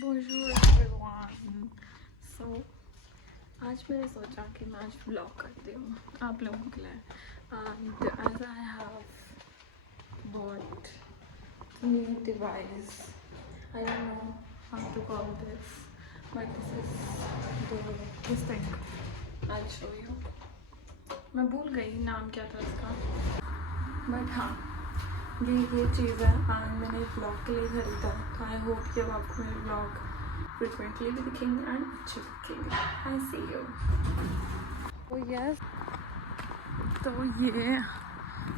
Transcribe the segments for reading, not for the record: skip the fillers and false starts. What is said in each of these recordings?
Bonjour everyone. So आज मैंने सोचा कि मैं आज व्लॉग करती हूँ आप लोगों के लिए and as I have bought new device, I don't know how to call this, but this thing I'll show you. मैं भूल गई नाम क्या था इसका, बट हाँ ये चीज़ है एंड मैंने ब्लॉग के लिए खरीदा. तो आई होप कि अब आपको मेरे ब्लॉग फ्रिक्वेंटली भी दिखेंगे एंड अच्छे दिखेंगे. आई सी यू. तो यस, तो ये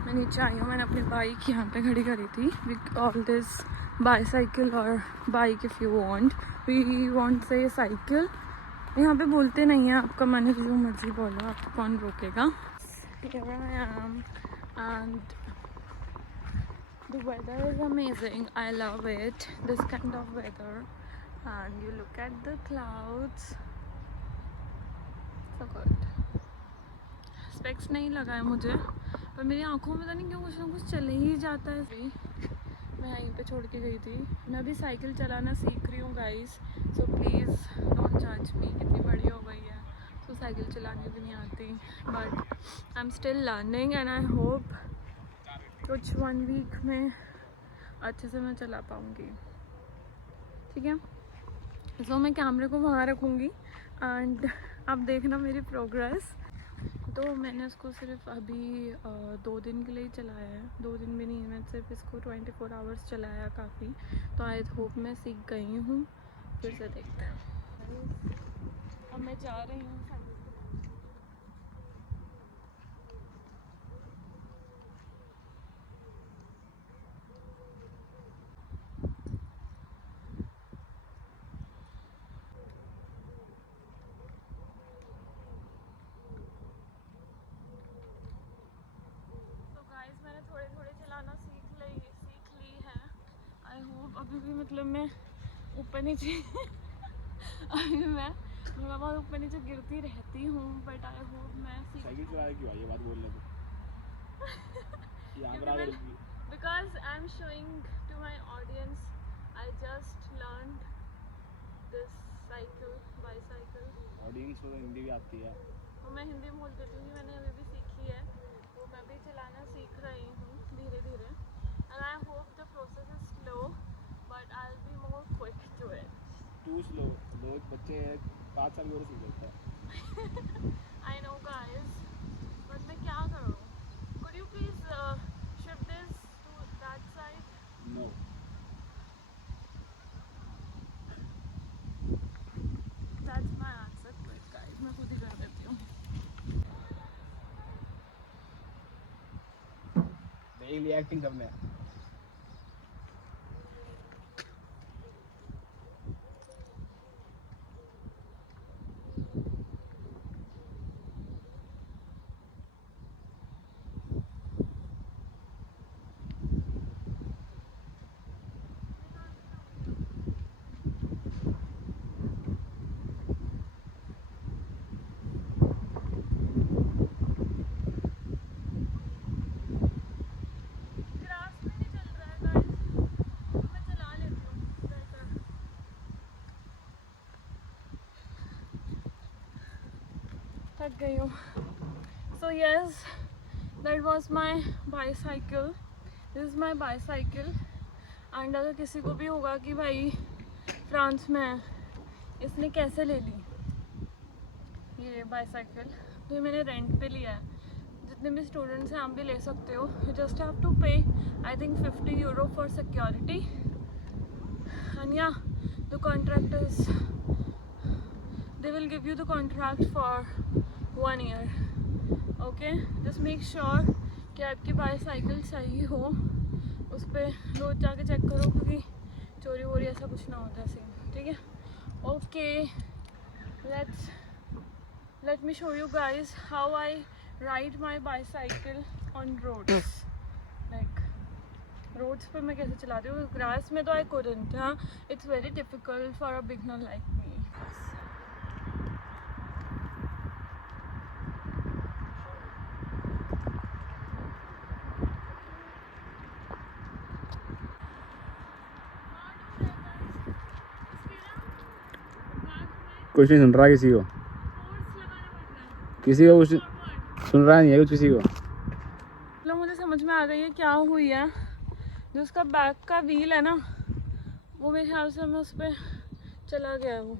मैं नीचे आई हूँ. मैंने अपनी बाइक यहाँ पे खड़ी करी थी. वी कॉल दिस बाईसाइकिल और bike if you want. We want say cycle. यहाँ पे बोलते नहीं हैं, आपका मन है जो मर्जी बोलो, आपको कौन रोकेगा. Here I am and the weather is amazing. I love it, this kind of weather. And you look at the clouds, so good. Specs नहीं लगा है मुझे, पर मेरी आंखों में पता नहीं क्यों कुछ ना कुछ चले ही जाता है. अभी मैं यहीं पे छोड़ के गई थी. मैं अभी साइकिल चलाना सीख रही हूँ गाइस, सो प्लीज़ डोंट जज मी. कितनी बड़ी हो गई है तो साइकिल चलानी भी नहीं आती, but I am still learning and I hope कुछ 1 वीक में अच्छे से मैं चला पाऊँगी. ठीक है, सो मैं कैमरे को वहाँ रखूँगी एंड आप देखना मेरी प्रोग्रेस. तो मैंने उसको सिर्फ अभी 2 दिन के लिए ही चलाया है. 2 दिन भी नहीं, मैंने सिर्फ इसको 24 आवर्स चलाया काफ़ी. तो आई होप मैं सीख गई हूँ. फिर से देखते हैं. अब मैं जा रही हूँ. मैंने थोड़े थोड़े चलाना सीख ली है. आई होप अभी भी मतलब मैं ऊपर नीचे अभी मैं थोड़ा बहुत ऊपर नीचे गिरती रहती हूँ, बट आई होप मैं साइकिल चला क्यों आई ये बात बोल रहे थे. Because I am showing to my audience I just learn this cycle bicycle. Audience को तो हिंदी भी आती है. तो मैं हिंदी बोल देती हूँ, मैंने अभी भी सीखी है. तो मैं भी चलाना सीख रही हूँ धीरे धीरे. And I hope the process is slow but I will be more quick to it. Too slow. लोग बच्चे 5 साल की उम्र सीख जाता है. आई नो गाइस, बट मैं क्या करूँ. Could you please shift this to that side. No. That's my answer to it guys. मैं खुद ही कर देती हूँ. डेली एक्टिंग करना है. थक गई हूँ. So yes, that was my bicycle. This is my bicycle. And अगर किसी को भी होगा कि भाई फ्रांस में है, इसने कैसे ले ली ये बाईसाइकिल, तो ये मैंने रेंट पे लिया है. जितने भी स्टूडेंट्स हैं आप भी ले सकते हो. You just have to pay I think 50 euro for security. And yeah the contract is they will give you the contract for 1 year. okay, just make sure कि आपकी बाईसाइकिल सही हो. उस पर रोज़ जाके चेक करो क्योंकि चोरी वोरी ऐसा कुछ ना होता सीन. ठीक है. Okay, let me show you guys how I ride my bicycle on roads. like roads पे मैं कैसे चलाती हूँ. ग्रास में तो आई couldn't. हाँ, it's very difficult for a beginner like me. कुछ नहीं सुन रहा किसी को, किसी को कुछ सुन रहा नहीं है कुछ किसी को। मतलब मुझे समझ में आ गई है क्या हुई है। जो उसका बैक का व्हील है ना, वो मेरे ख्याल से हमें उस पर चला गया है। वो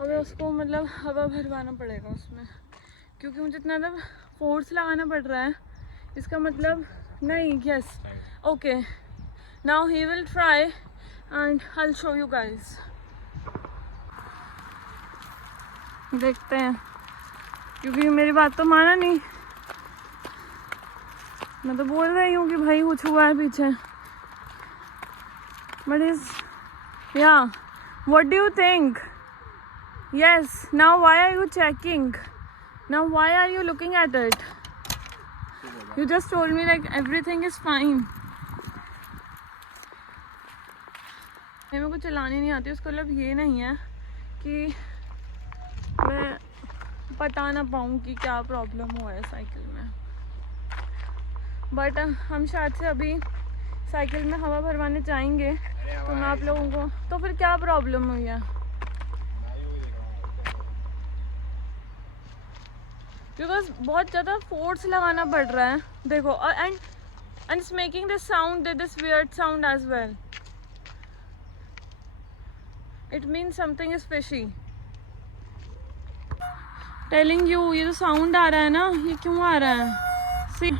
हमें उसको मतलब हवा भरवाना पड़ेगा उसमें, क्योंकि मुझे इतना ज़्यादा फोर्स लगाना पड़ रहा है। इसका मतलब नहीं, yes okay, now he will try and I will show you guys. देखते हैं, क्योंकि मेरी बात तो माना नहीं। मैं तो बोल रही हूँ कि भाई कुछ हुआ है पीछे, बट इज या what do you think? Yes, now why are you checking? Now why are you looking at it? You just told me like everything is fine. मेरे को चलानी नहीं आती, उसका मतलब ये नहीं है कि मैं बता ना पाऊँ कि क्या प्रॉब्लम हुआ है साइकिल में। बट हम शायद से अभी साइकिल में हवा भरवाने जाएंगे, तो मैं आप लोगों को, तो फिर क्या प्रॉब्लम हुई है? बिकॉज बहुत ज़्यादा फोर्स लगाना पड़ रहा है, देखो, और and it's making this sound, this weird sound as well. It means something is fishy. Telling you, ये जो साउंड आ रहा है ना, ये क्यों आ रहा है? सी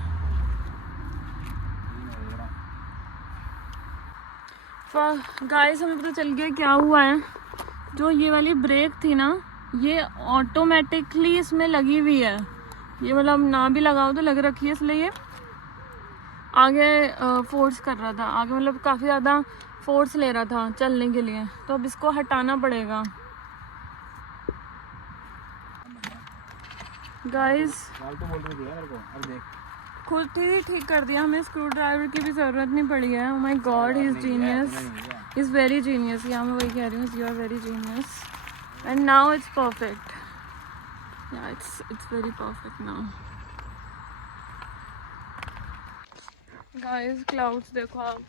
गाइस, हमें पता चल गया क्या हुआ है। जो ये वाली ब्रेक थी ना, ये ऑटोमेटिकली इसमें लगी हुई है। ये मतलब ना भी लगाओ तो लग रखी है, इसलिए ये आगे फोर्स कर रहा था, आगे मतलब काफ़ी ज़्यादा फोर्स ले रहा था चलने के लिए। तो अब इसको हटाना पड़ेगा गाइस। खुद ही ठीक कर दिया, हमें स्क्रू ड्राइवर की भी ज़रूरत नहीं पड़ी है। Oh my god, he is genius, he is very genius. Yeah मैं वही कह रही हूँ, you are very genius and now it's perfect. Yeah it's very perfect now. Guys, clouds देखो आप,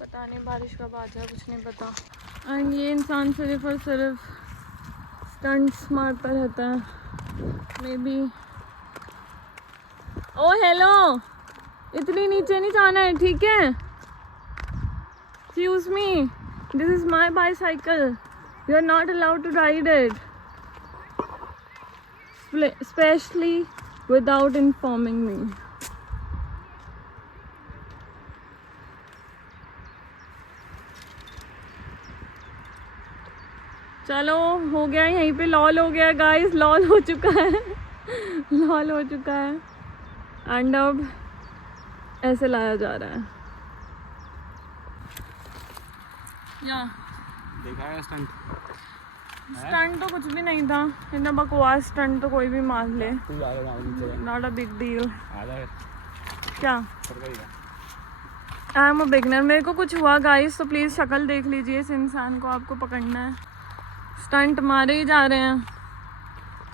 पता नहीं बारिश कब आ जाए, कुछ नहीं पता। एंड ये इंसान सिर्फ और सिर्फ स्टंट्स मारता रहता है। मे बी, ओ हेलो, इतनी नीचे नहीं जाना है, ठीक है? Excuse me, this is my bicycle, you are not allowed to ride it, specially without informing me. चलो, हो गया यहीं पे, लॉल हो गया गाइस, लॉल हो चुका है लॉल हो चुका है। एंड अब ऐसे लाया जा रहा है। या देखा है स्टंट? स्टंट तो कुछ भी नहीं था, इतना बकवास स्टंट तो कोई भी मार ले, नॉट अ बिग डील। क्या, आई एम अ बिगनर, मेरे को कुछ हुआ गाइस तो प्लीज़ शक्ल देख लीजिए इस इंसान को, आपको पकड़ना है। स्टंट मारे ही जा रहे हैं।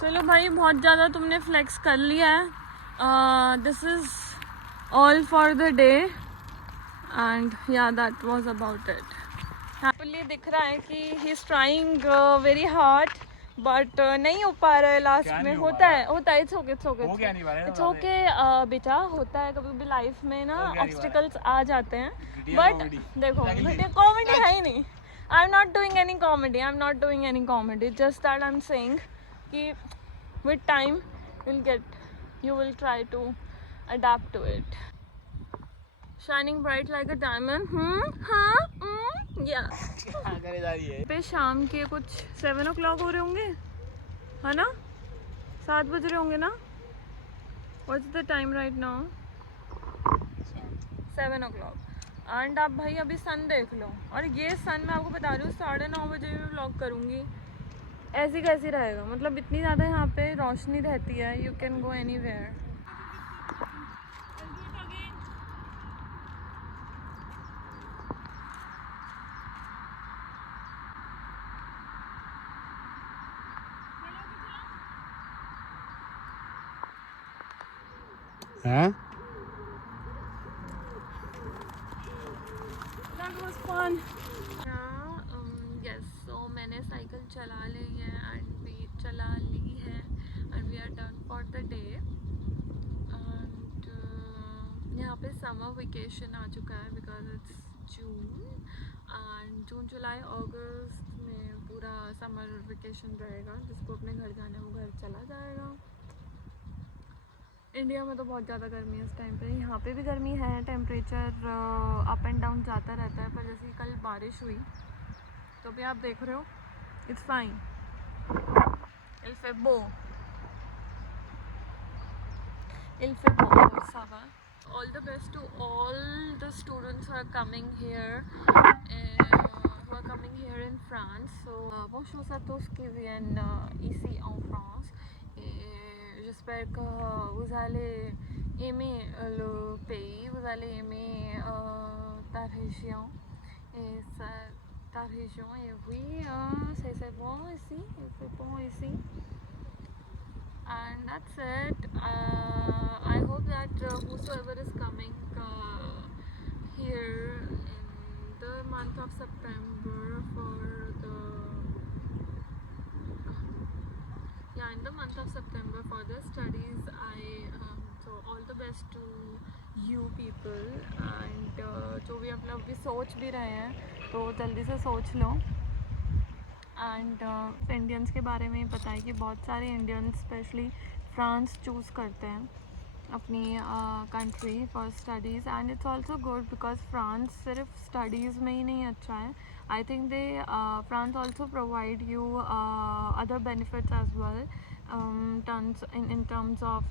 चलो भाई, बहुत ज़्यादा तुमने फ्लेक्स कर लिया है। This is all for the day and yeah that was about it. Happily दिख रहा है कि he is trying very hard, but नहीं हो पा रहा है लास्ट में। होता है, इट्स ओके, इट्स ओके बेटा, होता है कभी भी लाइफ में ना, ऑब्स्टिकल्स आ जाते हैं। बट देखो, कॉमेडी है ही नहीं, I am not doing any comedy, just that I am saying कि with time you will try to adapt to it. Shining bright like a diamond. Yeah. पे शाम के कुछ 7 o'clock हो रहे होंगे, है ना? 7 बज रहे होंगे ना? What's the time right now? 7 o'clock. And आप भाई अभी सन देख लो, और ये सन मैं आपको बता रही हूँ 9:30 बजे भी व्लॉग करूँगी, ऐसी कैसी रहेगा? मतलब इतनी ज़्यादा यहाँ पे रोशनी रहती है, यू कैन गो एनीवेयर। हाँ? That was fun. Yes, so मैंने हमने साइकिल चला ली है and we are done for the day. And यहाँ पे समर वेकेशन आ चुका है because it's June, and June जुलाई अगस्त में पूरा समर वेकेशन रहेगा। जिसको अपने घर जाना है वो घर चला जाएगा। इंडिया में तो बहुत ज़्यादा गर्मी है इस टाइम पे। यहाँ पे भी गर्मी है, टेम्परेचर अप एंड डाउन जाता रहता है, पर जैसे कल बारिश हुई तो भी आप देख रहे हो it's fine. Il fait beau, ça va. All the best to all the students who are coming here, in France. So, bonjour à tous qui viennent ici en France. Et j'espère que vous allez aimer le pays, vous allez aimer ta région. Et ta région, et oui, c'est bon ici, il fait bon ici. And that's it. I hope that whosoever is coming here in the month of September for the studies, so all the best to you people. And जो भी आप लोग भी सोच भी रहे हैं तो जल्दी से सोच लो। एंड इंडियंस के बारे में ही पता है कि बहुत सारे इंडियंस स्पेशली फ्रांस चूज़ करते हैं अपनी country for studies. And it's also good because France सिर्फ स्टडीज़ में ही नहीं अच्छा है। I think they France also provide you other benefits as well in terms of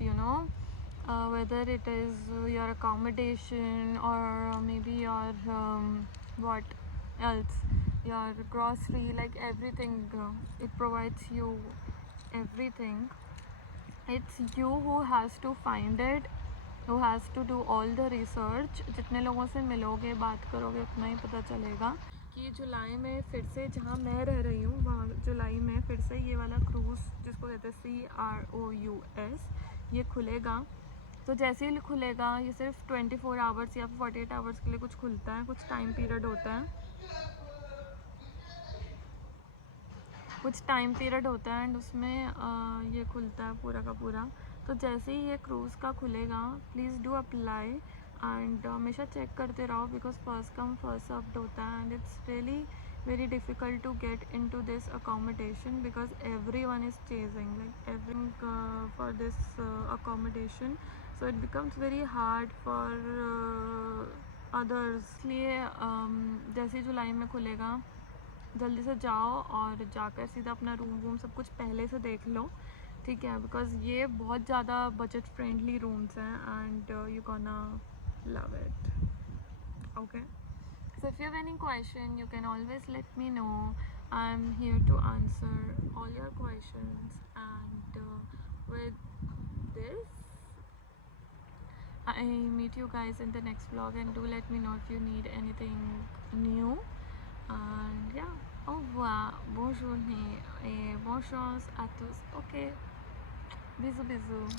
whether it is your accommodation or maybe your what else, your grocery, like everything. It provides you everything. It's you who has to find it, who has to do all the research. जितने लोगों से मिलोगे बात करोगे उतना ही पता चलेगा कि जुलाई में फिर से जहाँ मैं रह रही हूँ वहाँ जुलाई में फिर से ये वाला क्रूज़ जिसको कहते हैं CROUS ये खुलेगा। तो जैसे ही खुलेगा ये सिर्फ 24 आवर्स या 48 आवर्स के लिए कुछ खुलता है, कुछ टाइम पीरियड होता है, एंड उसमें ये खुलता है पूरा का पूरा। तो जैसे ही ये क्रूज़ का खुलेगा प्लीज़ डू अप्लाई एंड हमेशा चेक करते रहो because first come first served होता है। And it's really very difficult to get into this accommodation because everyone is chasing for this accommodation, so it becomes very hard for others. इसलिए जैसे जुलाई में खुलेगा जल्दी से जाओ और जाकर सीधा अपना रूम सब कुछ पहले से देख लो, ठीक है, बिकॉज ये बहुत ज़्यादा बजट फ्रेंडली रूम्स हैं and you gonna love it. Okay, so if you have any question you can always let me know. I'm here to answer all your questions. And with this I meet you guys in the next vlog, and do let me know if you need anything new. And yeah, au revoir, bonne journée et bonne chance à tous. Ok, bisous bisous.